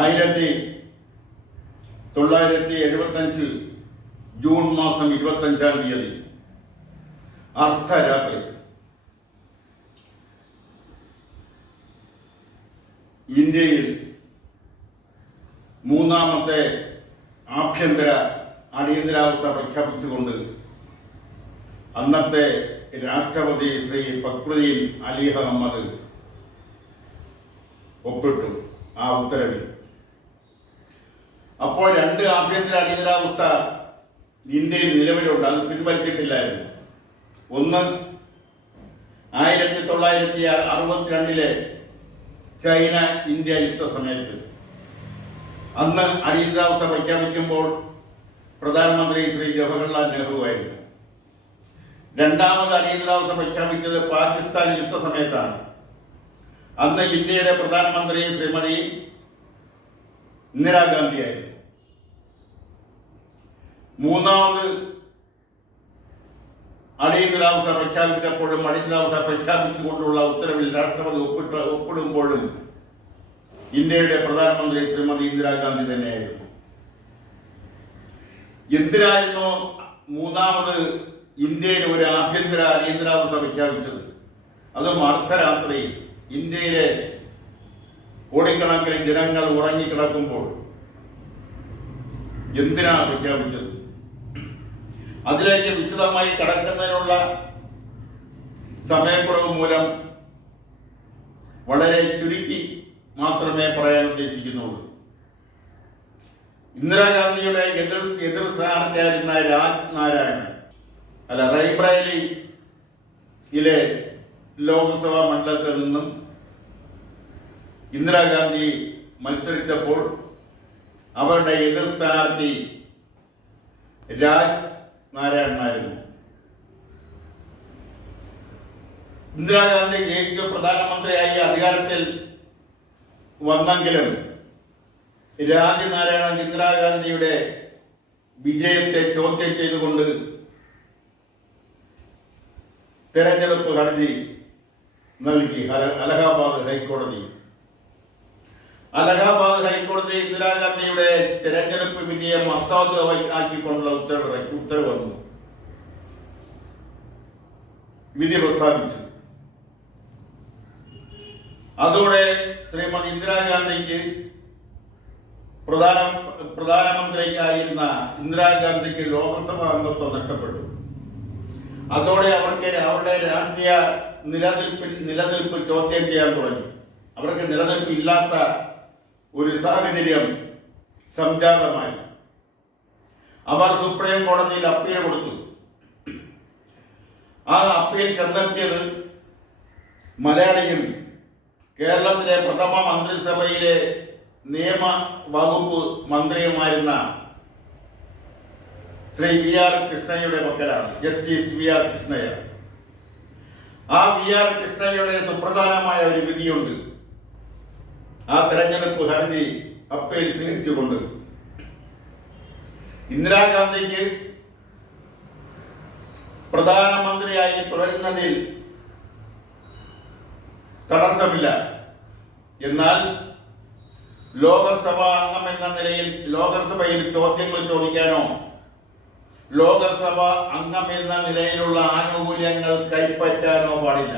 1975 June മാസം 25-ാം തീയതി അർദ്ധരാത്രി ഇന്ത്യയിൽ മൂന്നാമത്തെ ആഭ്യന്തര അടിയന്തരാവസ്ഥ പ്രഖ്യാപിച്ചുകൊണ്ട് അന്നത്തെ രാഷ്ട്രപതി ശ്രീ ഫക്രുദ്ദീൻ അലി അഹമ്മദ് ഒപ്പിട്ടു ആ ഉത്തരവിൽ. അപ്പോൾ രണ്ട് ആഭ്യന്തര അടിയന്തരാവസ്ഥ ഇന്ത്യയിൽ നിലവിലുണ്ട്, അത് പിൻവലിച്ചിട്ടില്ലായിരുന്നു. ഒന്ന് 1962 ചൈന ഇന്ത്യ യുദ്ധ സമയത്ത്, അന്ന് അടിയന്തരാവസ്ഥ പ്രഖ്യാപിക്കുമ്പോൾ പ്രധാനമന്ത്രി ശ്രീ ജവഹർലാൽ നെഹ്റു ആയിരുന്നു. രണ്ടാമത് അടിയന്തരാവസ്ഥ പ്രഖ്യാപിച്ചത് പാകിസ്ഥാൻ യുദ്ധ സമയത്താണ്. അന്ന് ഇന്ത്യയുടെ പ്രധാനമന്ത്രി ശ്രീമതി ഇന്ദിരാഗാന്ധി ആയിരുന്നു. മൂന്നാമത് അടിയന്തരാവസ്ഥ പ്രഖ്യാപിച്ചപ്പോഴും അടിയന്തരാവസ്ഥ പ്രഖ്യാപിച്ചുകൊണ്ടുള്ള ഉത്തരവിൽ രാഷ്ട്രപതി ഒപ്പിടുമ്പോഴും ഇന്ത്യയുടെ പ്രധാനമന്ത്രി ശ്രീമതി ഇന്ദിരാഗാന്ധി തന്നെയായിരുന്നു. എന്തിനായിരുന്നു മൂന്നാമത് ഇന്ത്യയിൽ ഒരു ആഭ്യന്തര അടിയന്തരാവസ്ഥ പ്രഖ്യാപിച്ചത്? അതും അർദ്ധരാത്രി ഇന്ത്യയിലെ കോടിക്കണക്കിന് ജനങ്ങൾ ഉറങ്ങിക്കിടക്കുമ്പോൾ എന്തിനാണ് പ്രഖ്യാപിച്ചത്? അതിലേക്ക് വിശദമായി കടക്കുന്നതിനുള്ള സമയക്കുറവ് മൂലം വളരെ ചുരുക്കി മാത്രമേ പറയാൻ ഉദ്ദേശിക്കുന്നുള്ളൂ. ഇന്ദിരാഗാന്ധിയുടെ എതിർ സ്ഥാനാർത്ഥിയായിരുന്ന റൈബ്രേലിയിലെ ലോക്സഭാ മണ്ഡലത്തിൽ നിന്നും ഇന്ദിരാഗാന്ധി മത്സരിച്ചപ്പോൾ അവരുടെ എതിർ സ്ഥാനാർത്ഥി രാജ് നാരായണനായിരുന്നു. ഇന്ദിരാഗാന്ധി ജയിച്ച് പ്രധാനമന്ത്രിയായി അധികാരത്തിൽ വന്നെങ്കിലും രാജനാരായണൻ ഇന്ദിരാഗാന്ധിയുടെ വിജയത്തെ ചോദ്യം ചെയ്തുകൊണ്ട് തെരഞ്ഞെടുപ്പ് ഹർജി നൽകി അലഹാബാദ് ഹൈക്കോടതി. അലഹാബാദ് ഹൈക്കോടതി ഇന്ദിരാഗാന്ധിയുടെ തെരഞ്ഞെടുപ്പ് വിജയം അസാധുവാക്കിക്കൊണ്ടുള്ള ഉത്തരവ് വന്നു, വിധി പ്രസ്താവിച്ചു. അതോടെ ശ്രീമതി ഇന്ദിരാഗാന്ധിക്ക് പ്രധാനമന്ത്രിയായിരുന്ന ഇന്ദിരാഗാന്ധിക്ക് ലോക്സഭാ അംഗത്വം നഷ്ടപ്പെട്ടു. അതോടെ അവരുടെ രാഷ്ട്രീയ നിലനിൽപ്പ് ചോദ്യം ചെയ്യാൻ തുടങ്ങി. അവർക്ക് നിലനിൽപ്പില്ലാത്ത ഒരു സാഹചര്യം സംജാതമായി. അവർ സുപ്രീം കോടതിയിൽ അപ്പീൽ കൊടുത്തു. ആ അപ്പീൽ ചെന്നെത്തിയത് മലയാളിയും കേരളത്തിലെ പ്രഥമ മന്ത്രിസഭയിലെ നിയമ വകുപ്പ് മന്ത്രിയുമായിരുന്ന ശ്രീ വി ആർ കൃഷ്ണയുടെ പക്കലാണ്, ജസ്റ്റിസ് വി ആർ കൃഷ്ണയ്യ. ആ വി ആർ കൃഷ്ണയ്യയുടെ സുപ്രധാനമായ ഒരു വിധിയുണ്ട്. ആ തെരഞ്ഞെടുപ്പ് ഹർജി അപ്പീൽ സ്വീകരിച്ചുകൊണ്ട് ഇന്ദിരാഗാന്ധിക്ക് പ്രധാനമന്ത്രിയായി തുടരുന്നതിൽ തടസ്സമില്ല, എന്നാൽ ലോകസഭാ അംഗം എന്ന നിലയിൽ ലോകസഭയിൽ ചോദ്യങ്ങൾ ചോദിക്കാനോ ലോകസഭ അംഗം എന്ന നിലയിലുള്ള ആനുകൂല്യങ്ങൾ കൈപ്പറ്റാനോ പാടില്ല.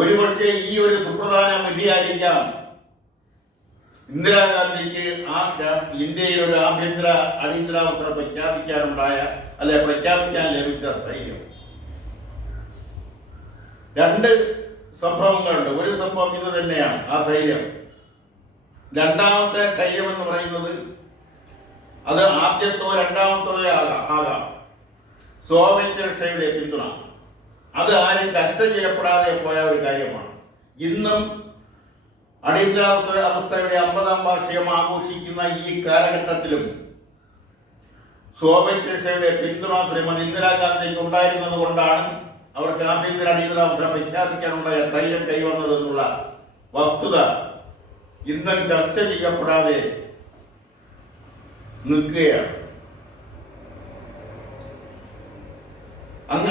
ഒരുപക്ഷെ ഈ ഒരു സുപ്രധാന വിധിയായിരിക്കാം ഇന്ദിരാഗാന്ധിക്ക് ഇന്ത്യയിൽ ഒരു ആഭ്യന്തര അടിയന്തരാവസ്ഥ പ്രഖ്യാപിക്കാൻ ലഭിച്ച ധൈര്യം. രണ്ട് സംഭവങ്ങളുണ്ട്. ഒരു സംഭവം ഇത് തന്നെയാണ്, ആ ധൈര്യം. രണ്ടാമത്തെ ധൈര്യം എന്ന് പറയുന്നത് അത് ആദ്യത്തോ രണ്ടാമത്തോ ആകാം. സോവിയറ്റ് റഷ്യയുടെ പിന്തുണ, അത് ആരും ചർച്ച ചെയ്യപ്പെടാതെ പോയ ഒരു കാര്യമാണ്. ഇന്നും അടിയന്തരാവസ്ഥയുടെ 50-ാം വാർഷികം ആഘോഷിക്കുന്ന ഈ കാലഘട്ടത്തിലും സോവിയറ്റ് റഷ്യയുടെ പിന്തുണ ശ്രീമതി ഇന്ദിരാഗാന്ധിക്ക് ഉണ്ടായിരുന്നത് കൊണ്ടാണ് അവർക്ക് ആഭ്യന്തര അടിയന്തരാവസ്ഥ പ്രഖ്യാപിക്കാനുണ്ടായ ധൈര്യം കൈവന്നതെന്നുള്ള വസ്തുത ഇന്നും ചർച്ച ചെയ്യപ്പെടാതെ നിൽക്കുകയാണ്.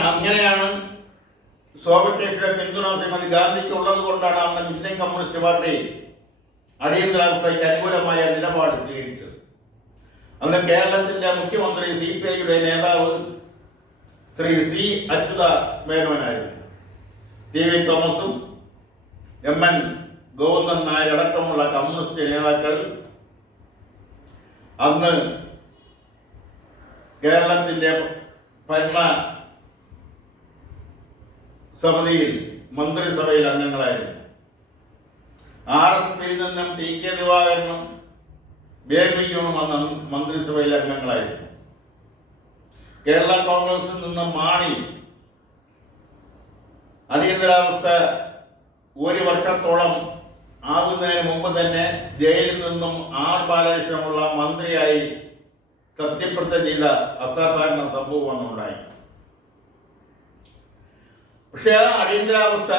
അങ്ങനെയാണ് സോവിയറ്റ് റഷ്യയുടെ പിന്തുണ ശ്രീമതി ഗാന്ധിക്ക് ഉള്ളത് കൊണ്ടാണ് അന്ന് ഇന്ത്യൻ കമ്മ്യൂണിസ്റ്റ് പാർട്ടി അടിയന്തരാവസ്ഥയ്ക്ക് അനുകൂലമായ നിലപാട് സ്വീകരിച്ചത്. അന്ന് കേരളത്തിന്റെ മുഖ്യമന്ത്രി CPIയുടെ നേതാവ് ശ്രീ C. അച്യുത മേനോനായിരുന്നു. TV തോമസും MN ഗോവിന്ദൻ നായർ അടക്കമുള്ള കമ്മ്യൂണിസ്റ്റ് നേതാക്കൾ അന്ന് കേരളത്തിന്റെ ഭരണ സമിതിയിൽ മന്ത്രിസഭയിൽ അംഗങ്ങളായിരുന്നു. RSPയിൽ നിന്നും TK ദിവാകരനും ബേബിയും അന്ന് മന്ത്രിസഭയിൽ അംഗങ്ങളായിരുന്നു. കേരള കോൺഗ്രസിൽ നിന്നും മാണി അടിയന്തരാവസ്ഥ ഒരു വർഷത്തോളം ആകുന്നതിന് മുമ്പ് തന്നെ ജയിലിൽ നിന്നും R. ബാലകൃഷ്ണനുള്ള മന്ത്രിയായി സത്യപ്രതിജ്ഞ ചെയ്ത അസാധാരണ സംഭവം ഉണ്ടായി. പക്ഷെ ആ അടിയന്തരാവസ്ഥ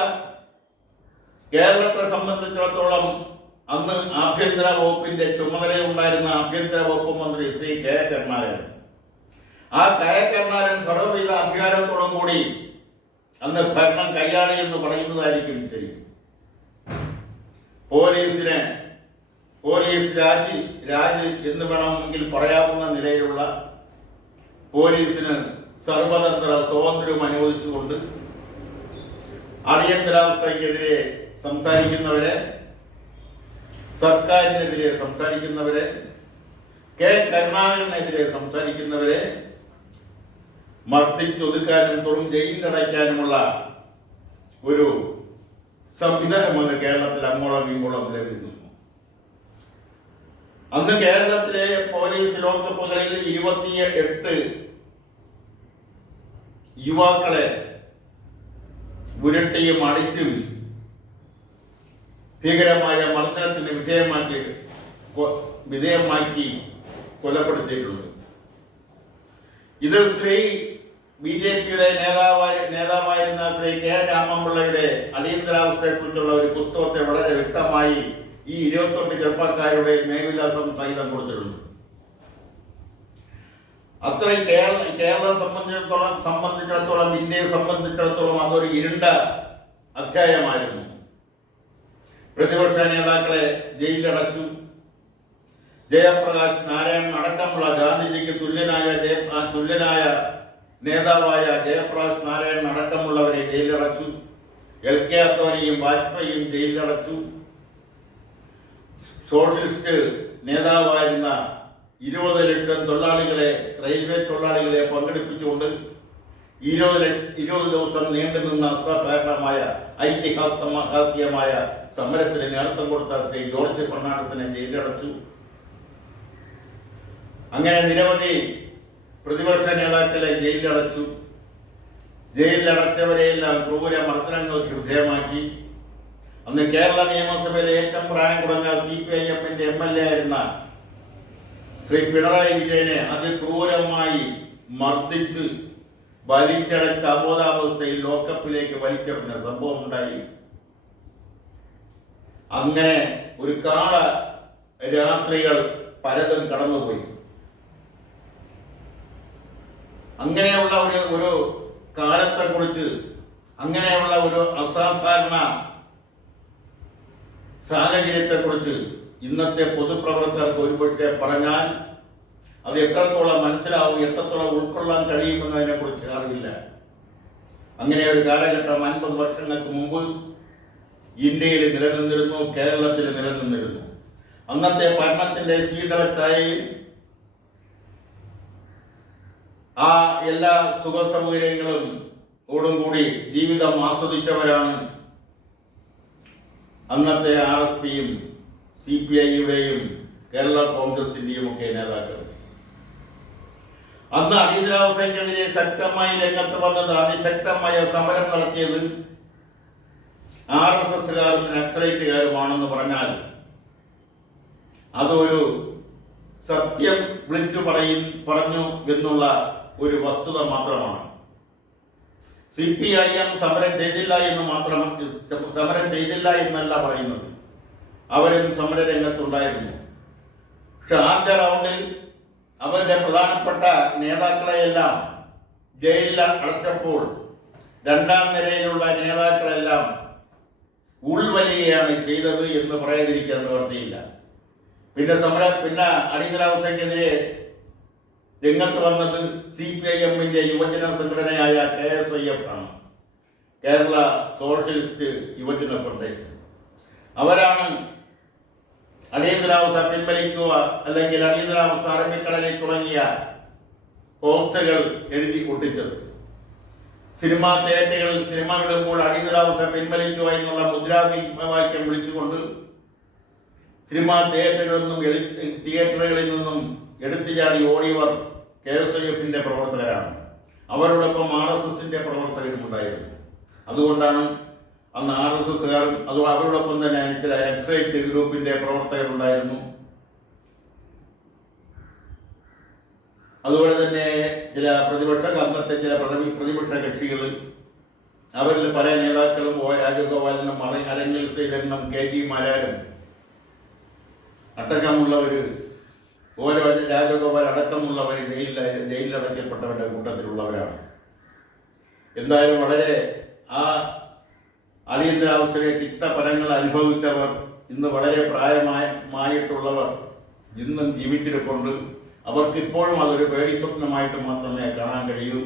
കേരളത്തെ സംബന്ധിച്ചിടത്തോളം അന്ന് ആഭ്യന്തര വകുപ്പിന്റെ ചുമതലയുണ്ടായിരുന്ന ആഭ്യന്തര വകുപ്പ് മന്ത്രി ശ്രീ K. കരുണാകരൻ. ആ K. കരുണാകരൻ സർവ്വവിധ അധികാരത്തോടും കൂടി അന്ന് ഭരണം കൈയാളി എന്ന് പറയുന്നതായിരിക്കും ശരി. പോലീസ് രാജ് എന്ന് വേണമെങ്കിൽ പറയാവുന്ന നിലയിലുള്ള പോലീസിന് സർവതന്ത്ര സ്വാതന്ത്ര്യം അനുവദിച്ചുകൊണ്ട് അടിയന്തരാവസ്ഥയ്ക്കെതിരെ സംസാരിക്കുന്നവരെ, സർക്കാരിനെതിരെ സംസാരിക്കുന്നവരെ, K. കരുണാകരനെതിരെ സംസാരിക്കുന്നവരെ മർദ്ദിച്ചൊതുക്കാനും ജയിലിലടയ്ക്കാനുമുള്ള ഒരു സംവിധാനമാണ് കേരളത്തിൽ അങ്ങോളം ഇങ്ങോളം ലഭിക്കുന്നു. അന്ന് കേരളത്തിലെ പോലീസ് ലോക്കപ്പുകളിൽ 28 യുവാക്കളെ ഉരുട്ടിയും അടിച്ചും ഭീകരമായ മർദ്ദനത്തിന് വിധേയമാക്കി കൊലപ്പെടുത്തിയിട്ടുണ്ട്. ഇത് BJPയുടെ നേതാവായിരുന്ന ശ്രീ K. രാമൻപിള്ളയുടെ അടിയന്തരാവസ്ഥയെക്കുറിച്ചുള്ള ഒരു പുസ്തകത്തെ വളരെ വ്യക്തമായി ഈ 28 ചെറുപ്പക്കാരുടെ മേൽവിലാസം സഹിതം കൊടുത്തിട്ടുണ്ട്. അത്രയും കേരളം സംബന്ധിച്ചിടത്തോളം ഇന്ത്യയെ സംബന്ധിച്ചിടത്തോളം അതൊരു ഇരുണ്ട അധ്യായമായിരുന്നു. പ്രതിപക്ഷ നേതാക്കളെ ജയിലിലടച്ചു. ജയപ്രകാശ് നാരായണൻ അടക്കമുള്ള ഗാന്ധിജിക്ക് തുല്യനായ നേതാവായ ജയപ്രകാശ് നാരായണൻ അടക്കമുള്ളവരെ ജയിലിലടച്ചു. LK അദ്വാനിയും വാജ്പേയിയും ജയിലിലടച്ചു. സോഷ്യലിസ്റ്റ് നേതാവായിരുന്ന 20 ലക്ഷം റെയിൽവേ തൊഴിലാളികളെ പങ്കെടുപ്പിച്ചുകൊണ്ട് 20 ദിവസം നീണ്ടുനിന്ന അസാധാരണമായ ഐതിഹാസികമായ സമരത്തിന് നേതൃത്വം കൊടുത്ത ശ്രീ ജോർജ് ഫെർണാണ്ടസിനെ ജയിലിലടച്ചു. അങ്ങനെ നിരവധി പ്രതിപക്ഷ നേതാക്കളെ ജയിലിലടച്ചു. ജയിലിലടച്ചവരെയെല്ലാം ക്രൂര മർദ്ദനങ്ങൾക്ക് വിധേയമാക്കി. അന്ന് കേരള നിയമസഭയിലെ ഏറ്റവും പ്രായം കുറഞ്ഞ CPIMന്റെ MLA ആയിരുന്ന ശ്രീ പിണറായി വിജയനെ അതിക്രൂരമായി മർദ്ദിച്ച് വലിച്ചടച്ച അബോധാവസ്ഥയിൽ ലോക്കപ്പിലേക്ക് വലിച്ചെറിഞ്ഞ സംഭവം ഉണ്ടായി. അങ്ങനെ ഒരു കാല രാത്രികൾ പലതും കടന്നുപോയി. അങ്ങനെയുള്ള ഒരു കാലത്തെക്കുറിച്ച്, അങ്ങനെയുള്ള ഒരു അസാധാരണ സാഹചര്യത്തെക്കുറിച്ച് ഇന്നത്തെ പൊതുപ്രവർത്തകർക്ക് ഒരുപക്ഷെ പറഞ്ഞാൽ അത് എത്രത്തോളം മനസ്സിലാവും, എത്രത്തോളം ഉൾക്കൊള്ളാൻ കഴിയുമെന്നതിനെ കുറിച്ച് അറിയില്ല. അങ്ങനെ ഒരു കാലഘട്ടം 50 വർഷങ്ങൾക്ക് മുമ്പ് ഇന്ത്യയിൽ നിലനിന്നിരുന്നു, കേരളത്തിൽ നിലനിന്നിരുന്നു. അന്നത്തെ ഭരണത്തിന്റെ ശീതളച്ചായയിൽ ആ എല്ലാ സുഖ സൗകര്യങ്ങളും ഓടുംകൂടി ജീവിതം ആസ്വദിച്ചവരാണ് അന്നത്തെ RSPയും CPIയുടെയും കേരള കോൺഗ്രസിന്റെയും ഒക്കെ നേതാക്കൾ. അന്ന് അടിയന്തരാവസ്ഥയ്ക്കെതിരെ ശക്തമായി രംഗത്ത് വന്നത്, അതിശക്തമായ സമരം നടത്തിയത് RSSകാരും നക്സലൈറ്റുകാരുമാണെന്ന് പറഞ്ഞാൽ അതൊരു സത്യം വിളിച്ചു പറഞ്ഞു എന്നുള്ള ഒരു വസ്തുത മാത്രമാണ്. CPIM സമരം ചെയ്തില്ല എന്നല്ല പറയുന്നത്, അവരും സമരരംഗത്തുണ്ടായിരുന്നു. പക്ഷെ ആദ്യ റൗണ്ടിൽ അവരുടെ പ്രധാനപ്പെട്ട നേതാക്കളെയെല്ലാം ജയിലിൽ അടച്ചപ്പോൾ രണ്ടാം നിരയിലുള്ള നേതാക്കളെല്ലാം ഉൾവലിയാണ് ചെയ്തത് എന്ന് പറയാതിരിക്കാൻ നിവർത്തിയില്ല. പിന്നെ അടിയന്തരാവസ്ഥയ്ക്കെതിരെ രംഗത്ത് വന്നത് CPIM-ന്റെ യുവജന സംഘടനയായ KSYF ആണ്, കേരള സോഷ്യലിസ്റ്റ് യുവജന ഫെഡറേഷൻ. അവരാണ് അടിയന്തരാവസ്ഥ പിൻവലിക്കുക അല്ലെങ്കിൽ അടിയന്തരാവസ്ഥ അറബിക്കടലിൽ തുടങ്ങിയ പോസ്റ്ററുകൾ എഴുതി ഒട്ടിച്ചത്. സിനിമാ തിയേറ്ററുകളിൽ സിനിമ വിടുമ്പോൾ അടിയന്തരാവസ്ഥ പിൻവലിക്കുക എന്നുള്ള മുദ്രാവാക്യം വിളിച്ചുകൊണ്ട് സിനിമാ തിയേറ്ററുകളിൽ നിന്നും എടുത്തുചാടി ഓടിയവർ KSYF-ന്റെ പ്രവർത്തകരാണ്. അവരോടൊപ്പം RSSന്റെ പ്രവർത്തകരുമുണ്ടായിരുന്നു. അതുകൊണ്ടാണ് അന്ന് RSSകാരും അവരോടൊപ്പം തന്നെ ചില എക്സൈറ്റ് ഗ്രൂപ്പിന്റെ പ്രവർത്തകരുണ്ടായിരുന്നു. അതുപോലെ തന്നെ ചില അന്നത്തെ ചില പ്രതിപക്ഷ കക്ഷികൾ, അവരിൽ പല നേതാക്കളും രാജഗോപാലനും അരങ്ങിൽ ശ്രീധരനും KG മാരാരും അടക്കമുള്ളവർ, രാജഗോപാൽ അടക്കമുള്ളവർ ജയിലിലടയ്ക്കപ്പെട്ടവരുടെ കൂട്ടത്തിലുള്ളവരാണ്. എന്തായാലും വളരെ ആ അടിയന്തരാവസ്ഥയെ തിക്തഫലങ്ങൾ അനുഭവിച്ചവർ, ഇന്ന് വളരെ പ്രായമായിട്ടുള്ളവർ ഇന്നും ജീവിച്ചിരിപ്പുണ്ട്. അവർക്കിപ്പോഴും അതൊരു പേടി സ്വപ്നമായിട്ട് മാത്രമേ കാണാൻ കഴിയൂ.